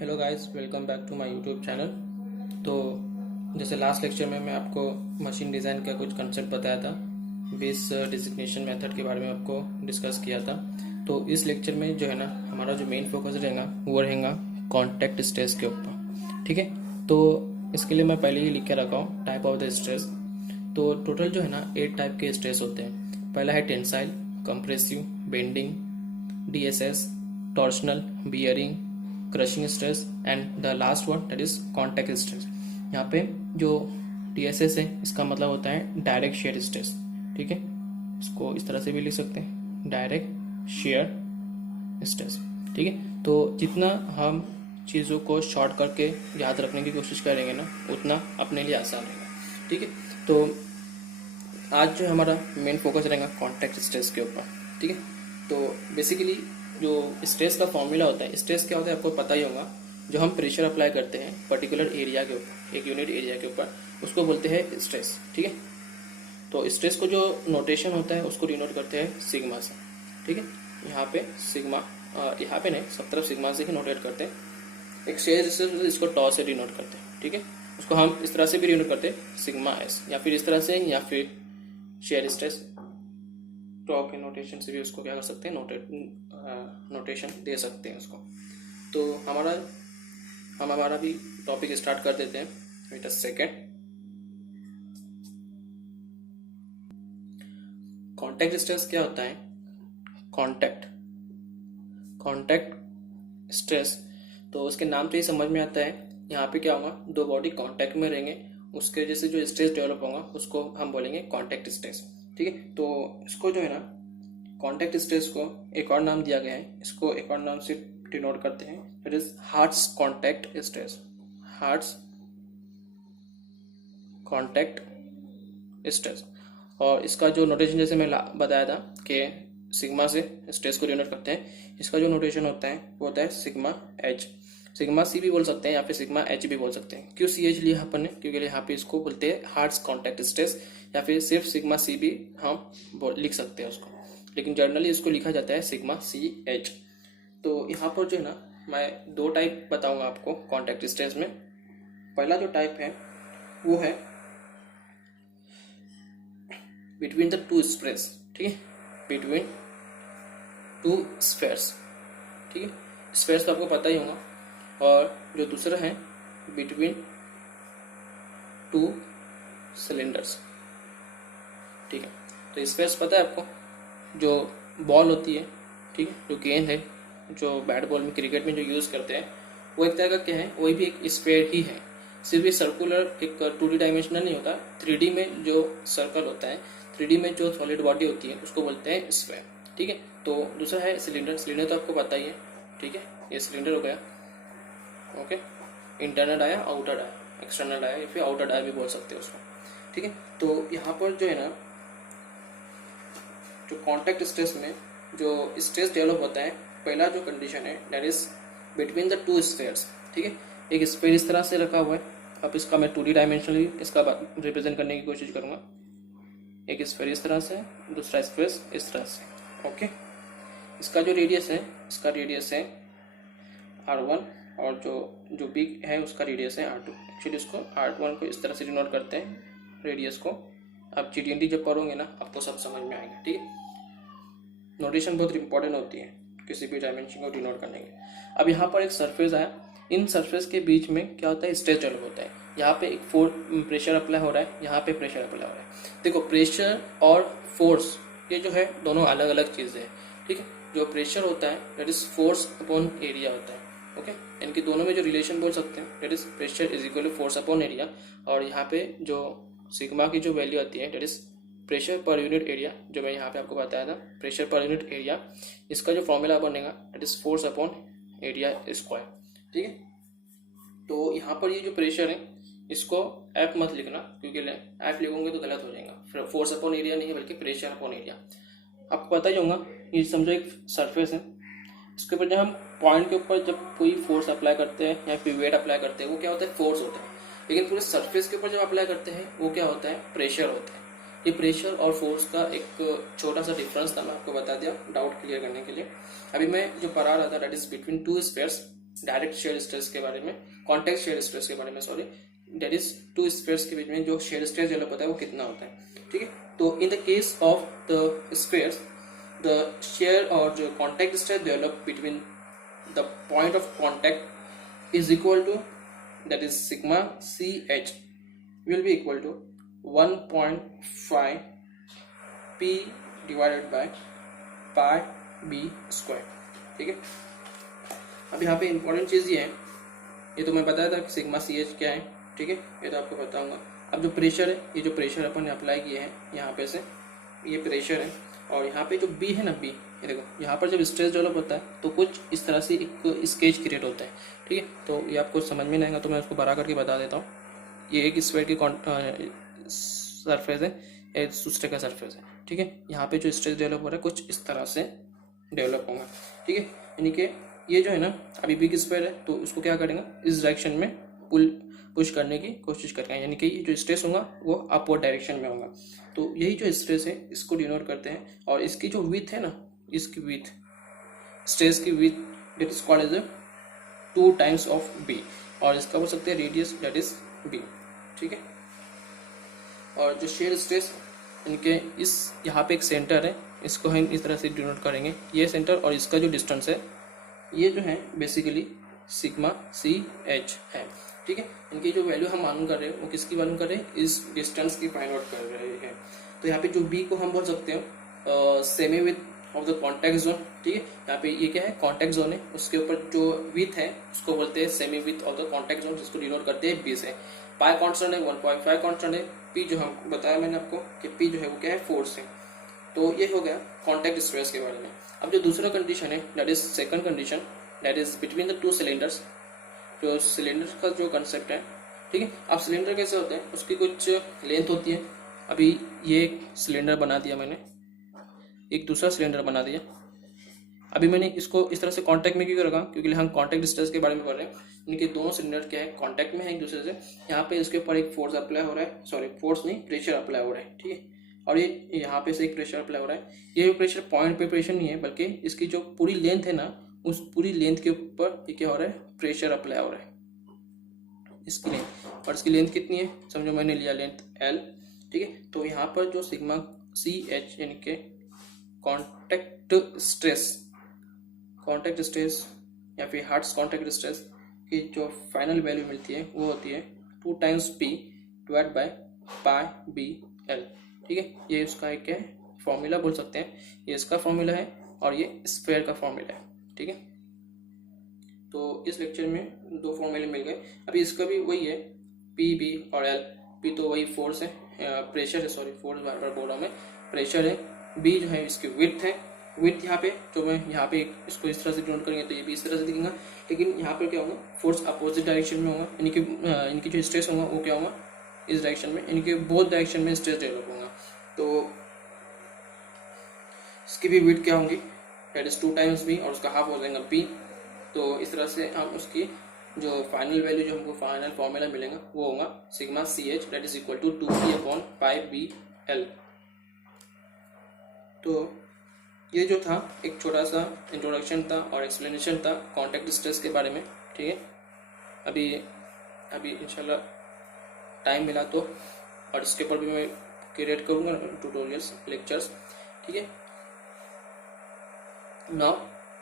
Hello guys, welcome back to my YouTube channel. तो जैसे last lecture में मैं आपको मशीन डिज़ाइन का कुछ कंसेप्ट बताया था, 20 डिजिग्नेशन मेथड के बारे में आपको डिस्कस किया था। तो इस लेक्चर में जो है ना, हमारा जो मेन फोकस रहेगा वो रहेगा कॉन्टैक्ट स्ट्रेस के ऊपर। ठीक है, तो इसके लिए मैं पहले ही लिख के रखा हूँ टाइप ऑफ द स्ट्रेस। तो टोटल जो है ना 8 टाइप के स्ट्रेस होते हैं। पहला है tensile, compressive, bending, DSS, torsional, bearing, crushing stress and the last one that is contact stress. यहाँ पे जो डीएसएस है इसका मतलब होता है डायरेक्ट शेयर स्ट्रेस। ठीक है, इसको इस तरह से भी लिख सकते हैं, डायरेक्ट शेयर स्ट्रेस। ठीक है, तो जितना हम चीज़ों को शॉर्ट करके याद रखने की कोशिश करेंगे ना, उतना अपने लिए आसान रहेगा। ठीक है, तो आज जो हमारा मेन फोकस रहेगा कॉन्टैक्ट स्ट्रेस के ऊपर। ठीक है, तो बेसिकली जो स्ट्रेस का फॉर्मूला होता है, स्ट्रेस क्या होता है आपको पता ही होगा। जो हम प्रेशर अप्लाई करते हैं पर्टिकुलर एरिया के ऊपर, एक यूनिट एरिया के ऊपर, उसको बोलते हैं स्ट्रेस। ठीक है, तो स्ट्रेस को जो नोटेशन होता है उसको डिनोट करते हैं सिग्मा से। ठीक है, यहाँ पे सिग्मा, यहाँ पे नहीं, सब तरफ सिग्मा से ही नोटेट करते हैं। एक शेयर स्ट्रेस इसको टॉ से डिनोट करते हैं। ठीक है, उसको हम इस तरह से भी डिनोट करते हैं, सिग्मा एस, या फिर इस तरह से, या फिर शेयर स्ट्रेस टॉ के नोटेशन से भी उसको क्या कर सकते हैं, नोटेशन दे सकते हैं उसको। तो हम हमारा भी टॉपिक स्टार्ट कर देते हैं। Wait a second. Contact stress क्या होता है? कॉन्टैक्ट स्ट्रेस, तो उसके नाम से ही समझ में आता है। यहाँ पे क्या होगा, दो बॉडी कांटेक्ट में रहेंगे, उसके वजह से जो स्ट्रेस डेवलप होगा उसको हम बोलेंगे कॉन्टैक्ट स्ट्रेस। ठीक है, तो इसको जो है ना, कॉन्टैक्ट स्ट्रेस को एक और नाम दिया गया है, इसको एक और नाम से डिनोट करते हैं, that is hearts contact stress. Hearts contact stress. और इसका जो नोटेशन जैसे मैं बताया था कि सिग्मा से स्ट्रेस को डिनोट करते हैं, इसका जो नोटेशन होता है वो होता है सिग्मा एच। सिग्मा सी भी बोल सकते हैं या फिर सिग्मा एच भी बोल सकते हैं। क्यों सी एच लिया अपन ने? क्योंकि यहाँ पे इसको बोलते हैं हार्ट्स कॉन्टैक्ट स्ट्रेस, या फिर सिर्फ सिग्मा सी भी हम लिख सकते हैं उसको, लेकिन जनरली इसको लिखा जाता है सिग्मा सी एच। तो यहाँ पर जो है ना, मैं दो टाइप बताऊंगा आपको कॉन्टैक्ट स्ट्रेस में। पहला जो टाइप है वो है बिटवीन द टू स्पेयर्स। ठीक है, बिटवीन टू स्पेयर्स। ठीक है, स्पेयर्स तो आपको पता ही होगा। और जो दूसरा है बिटवीन टू सिलेंडर्स। ठीक है, तो स्पेयर्स पता है आपको, जो बॉल होती है, ठीक है, जो गेंद है, जो बैट बॉल में, क्रिकेट में जो यूज़ करते हैं, वो एक तरह का क्या है, वही भी एक स्फीयर ही है। सिर्फ ये सर्कुलर, एक 2D डायमेंशनल नहीं होता, 3D में जो सर्कल होता है, 3D में जो सॉलिड बॉडी होती है उसको बोलते हैं स्फीयर। ठीक है, तो दूसरा है सिलेंडर। सिलेंडर तो आपको पता ही है। ठीक है, ये सिलेंडर हो गया। Okay, internal dia, outer dia, external dia, या फिर आउटर डाया भी बोल सकते हैं उसको। ठीक है, तो यहाँ पर जो है ना, जो कॉन्टैक्ट स्ट्रेस में जो स्ट्रेस डेवलप होता है, पहला जो कंडीशन है that is between the two spheres. ठीक है, एक स्फीयर इस तरह से रखा हुआ है, अब इसका मैं 2D डायमेंशनली इसका रिप्रेजेंट करने की कोशिश करूंगा। एक स्फीयर इस तरह से, दूसरा स्फीयर इस तरह से। ओके, इसका जो रेडियस है, इसका रेडियस है R1, और जो बिग है उसका रेडियस है R2। एक्चुअली इसको R1 को इस तरह से डिनोट करते हैं, रेडियस को। आप GD&T जब पढ़ोगे ना, आपको सब समझ में आएगा। ठीक है, नोटेशन बहुत इंपॉर्टेंट होती है किसी भी डायमेंशन को डिनोट करने के। अब यहाँ पर एक सरफेस आया, इन सरफेस के बीच में क्या होता है, स्ट्रेस डेवलप होता है। यहाँ पे एक प्रेशर अप्लाई हो रहा है, यहाँ पे प्रेशर अप्लाई हो रहा है। देखो, प्रेशर और फोर्स ये जो है दोनों अलग अलग चीज़ें हैं। ठीक है, जो प्रेशर होता है that is force upon area होता है। ओके, इनकी दोनों में जो रिलेशन बोल सकते हैं that is pressure is equal to force upon area. और यहाँ पे जो सिग्मा की जो वैल्यू आती है that is pressure per unit area, जो मैं यहाँ पे आपको बताया था, प्रेशर पर यूनिट एरिया। इसका जो फॉर्मूला बनेगा that is force upon area square. ठीक है, तो यहाँ पर ये जो प्रेशर है इसको एफ मत लिखना, क्योंकि एफ लिखोगे तो गलत हो जाएगा। फोर्स अपॉन एरिया नहीं है, बल्कि प्रेशर अपॉन एरिया। आपको पता ही होगा, ये समझो एक सरफेस है, इसके ऊपर जब हम पॉइंट के ऊपर जब कोई फोर्स अप्लाई करते हैं या फिर वेट अप्लाई करते हैं, वो क्या होता है, फोर्स होता है। लेकिन पूरे सरफेस के ऊपर जब अप्लाई करते हैं वो क्या होता है, प्रेशर होता है। ये प्रेशर और फोर्स का एक छोटा सा डिफरेंस था, मैं आपको बता दिया डाउट क्लियर करने के लिए। अभी मैं जो पढ़ा रहा था that is between two spheres. Direct shear stress के बारे में, कॉन्टेक्ट शेयर स्ट्रेस के बारे में, sorry, that is to spheres के बीच में जो शेयर स्ट्रेस डेवलप होता है वो कितना होता है, ठीक है। तो in the case of the spheres, the share और जो contact stress develop between the point of contact is equal to, that is sigma ch will be equal to 1.5 p divided by pi b square, ठीक है। अब यहाँ पे important चीज़ ये है, ये तो मैं बताया था कि सिग्मा सी एच क्या है, ठीक है, ये तो आपको बताऊंगा। अब जो प्रेशर है, ये जो प्रेशर अपन ने अप्लाई किए हैं यहाँ पे से, ये प्रेशर है, और यहाँ पे जो बी है ना, बी, ये देखो यहाँ पर जब स्ट्रेस डेवलप होता है तो कुछ इस तरह से एक स्केच क्रिएट होता है, ठीक है। तो ये आपको समझ में नहीं आएगा तो मैं उसको बड़ा करके बता देता हूँ। ये एक स्फीयर की सरफेस है, एक दूसरे का सरफेस है, ठीक है। यहाँ पे जो स्ट्रेस डेवलप हो रहा है कुछ इस तरह से डेवलप होगा, ठीक है। यानी कि ये जो है ना, अभी बिग स्फीयर है तो उसको क्या करेंगे, इस डायरेक्शन में पुश करने की कोशिश करेंगे, यानी कि ये जो स्ट्रेस होगा वो अपवर्ड डायरेक्शन में होगा। तो यही जो स्ट्रेस है इसको डिनोट करते हैं, और इसकी जो विथ है ना, इसकी विथ, स्ट्रेस की width, that is called as 2 times of B, और इसका बोल सकते हैं रेडियस, दैट इज बी, ठीक है। और जो शेयर स्ट्रेस, इनके इस यहाँ पे एक सेंटर है, इसको हम इस तरह से डिनोट करेंगे, ये सेंटर और इसका जो डिस्टेंस है ये जो है बेसिकली सिग्मा सी एच है, ठीक है। इनकी जो वैल्यू हम मालूम कर रहे हैं वो किसकी मालूम कर रहे हैं, इस डिस्टेंस की फाइंड आउट कर रहे हैं। तो यहाँ पे जो बी को हम बोल सकते हैं semi width of the contact zone, ठीक है। यहाँ पे ये क्या है, कॉन्टैक्ट जोन है, उसके ऊपर जो विथ है उसको बोलते हैं semi width of the contact zone, जिसको डिनोट करते हैं बी से। पाई कांस्टेंट है, 1.5 कांस्टेंट है, पी जो हम बताया मैंने आपको कि पी जो है वो क्या है, फोर्स है। तो ये हो गया कॉन्टैक्ट स्ट्रेस के बारे में। अब जो दूसरा कंडीशन है, that is second condition, that is between the 2 cylinders. जो सिलेंडर का जो कंसेप्ट है, ठीक है। अब सिलेंडर कैसे होते हैं, उसकी कुछ लेंथ होती है। अभी ये एक सिलेंडर बना दिया मैंने, एक दूसरा सिलेंडर बना दिया। अभी मैंने इसको इस तरह से कांटेक्ट में क्यों रखा, क्योंकि हम कांटेक्ट स्ट्रेस के बारे में पढ़ रहे हैं। इनके दोनों सिलेंडर क्या है, कांटेक्ट में है एक दूसरे से। यहाँ पे इसके ऊपर एक फोर्स अप्लाई हो रहा है, सॉरी फोर्स नहीं, प्रेशर अप्लाई हो रहा है, ठीक है। और ये यहाँ पे से एक प्रेशर अप्लाई हो रहा है। ये प्रेशर पॉइंट पे प्रेशर नहीं है, बल्कि इसकी जो पूरी लेंथ है ना, उस पूरी लेंथ के ऊपर ये क्या हो रहा है, प्रेशर अप्लाई हो रहा है, इसकी लेंथ। और इसकी लेंथ कितनी है, समझो मैंने लिया लेंथ L, ठीक है। तो यहाँ पर जो सिग्मा सी एच यानी कि कॉन्टैक्ट स्ट्रेस या फिर हार्ट्स कॉन्टैक्ट स्ट्रेस की जो फाइनल वैल्यू मिलती है वो होती है 2 times P divide by pi B L, ठीक है। ये उसका एक क्या है, फॉर्मूला बोल सकते हैं। ये इसका फॉर्मूला है और ये स्फीयर का फॉर्मूला है, ठीक है। तो इस लेक्चर में 2 फॉर्मूले मिल गए। अभी इसका भी वही है, पी बी और एल। पी तो वही फोर्स है, प्रेशर है, सॉरी फोर्स बार बार बोल रहा हूँ मैं, प्रेशर है। बी जो है इसकी विड्थ है, विड्थ यहाँ पे जो मैं यहाँ पे इसको इस तरह से डिनोट करेंगे तो ये भी इस तरह से दिखेगा, लेकिन यहाँ पर क्या होगा, फोर्स अपोजिट डायरेक्शन में होगा, यानी कि इनकी जो स्ट्रेस होगा वो क्या होगा, इस डायरेक्शन में, यानी कि बोथ डायरेक्शन में स्ट्रेस डेवलप होगा। तो इसकी भी विड्थ क्या होंगी, दैट इज 2 टाइम्स बी, और उसका हाफ हो जाएगा पी। तो इस तरह से हम उसकी जो फाइनल वैल्यू, जो हमको फाइनल फॉर्मूला मिलेगा वो होगा sigma C H that is equal to 2p upon pi B L. तो ये जो था एक छोटा सा इंट्रोडक्शन था और एक्सप्लेनेशन था कॉन्टैक्ट स्ट्रेस के बारे में, ठीक है। अभी इंशाल्लाह टाइम मिला तो, और इसके ऊपर भी मैं क्रिएट करूँगा ट्यूटोरियल्स, लेक्चर्स, ठीक है। नाउ